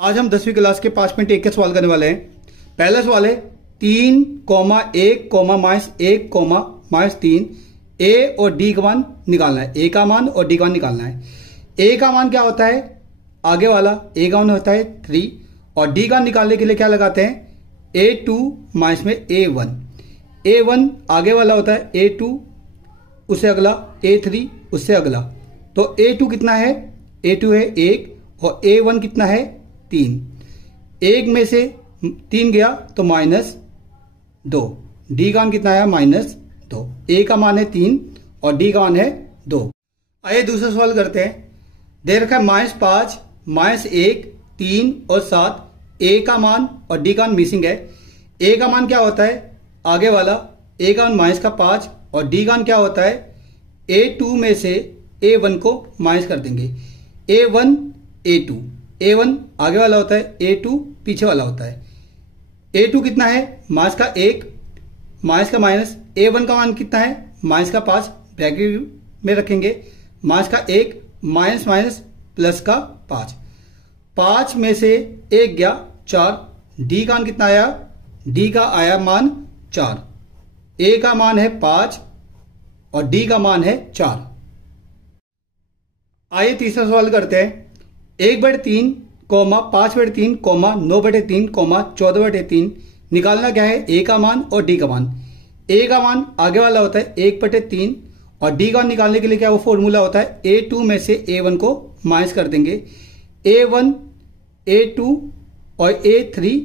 आज हम 10वीं क्लास के 5.1 के सवाल करने वाले हैं। पहला सवाल है 3,1,-1,-3 ए और डी का मान निकालना है। ए का मान और डी का मान निकालना है। ए का मान क्या होता है, आगे वाला ए का मान होता है 3 और डी का निकालने के लिए क्या लगाते हैं A2 माइनस में A1। A1 आगे वाला होता है A2, उससे अगला A3, उससे अगला। तो A2 कितना है, A2 है 1 और A1 कितना है 3। 1 में से 3 गया तो -2। डी का मान कितना आया -2। ए का मान है 3 और डी का मान है 2। आइए दूसरा सवाल करते हैं। दे रखा है -5, -1, 3 और 7। ए का मान और डी का मान मिसिंग है। ए का मान क्या होता है, आगे वाला ए का मान -5 और डी का मान क्या होता है A2 में से A1 को माइनस कर देंगे। A1 A2, A1 आगे वाला होता है, A2 पीछे वाला होता है। A2 कितना है, माइनस का 1 माइनस का माइनस। A1 का मान कितना है, माइनस का 5 ब्रैकेट में रखेंगे। माइनस का 1 माइनस माइनस प्लस का 5। 5 में से 1 गया 4। डी का मान कितना आया, डी का आया मान 4। ए का मान है 5 और डी का मान है 4। आइए तीसरा सवाल करते हैं। 1/3, 5/3, 9/3, 14/3 निकालना क्या है, ए का मान और डी का मान। ए का मान आगे वाला होता है 1/3 और डी का मान निकालने के लिए क्या वो फॉर्मूला होता है A2 में से A1 को माइनस कर देंगे। A1 A2 और A3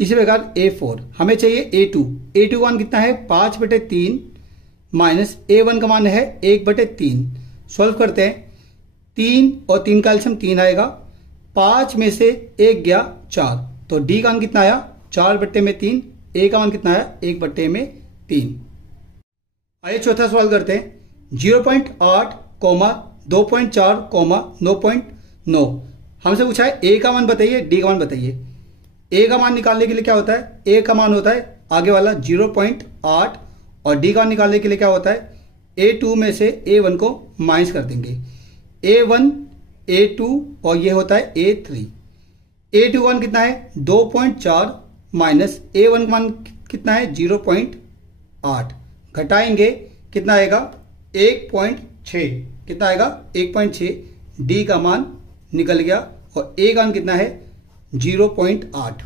इसी प्रकार A4। हमें चाहिए A2। A2 का मान कितना है 5/3 माइनस A1 का मान है 1/3। सॉल्व करते हैं। 3 और 3 का एलसीएम 3 आएगा। 5 में से 1 गया 4 तो डी का मान कितना आया 4/3। ए का मान कितना आया 1/3। आइए चौथा सवाल करते हैं। 0.8, 2.4, 9.9 हमसे पूछा है ए का मान बताइए, डी का मान बताइए। ए का मान निकालने के लिए क्या होता है, ए का मान होता है आगे वाला 0.8 और डी का मान निकालने के लिए क्या होता है A2 में से A1 को माइनस कर देंगे। A1 A2 और ये होता है A3। A2 का मान कितना है 2.4 माइनस A1 का मान कितना है 0.8। घटाएंगे कितना आएगा 1.6। कितना आएगा 1.6। डी का मान निकल गया और ए का मान कितना है 0.8।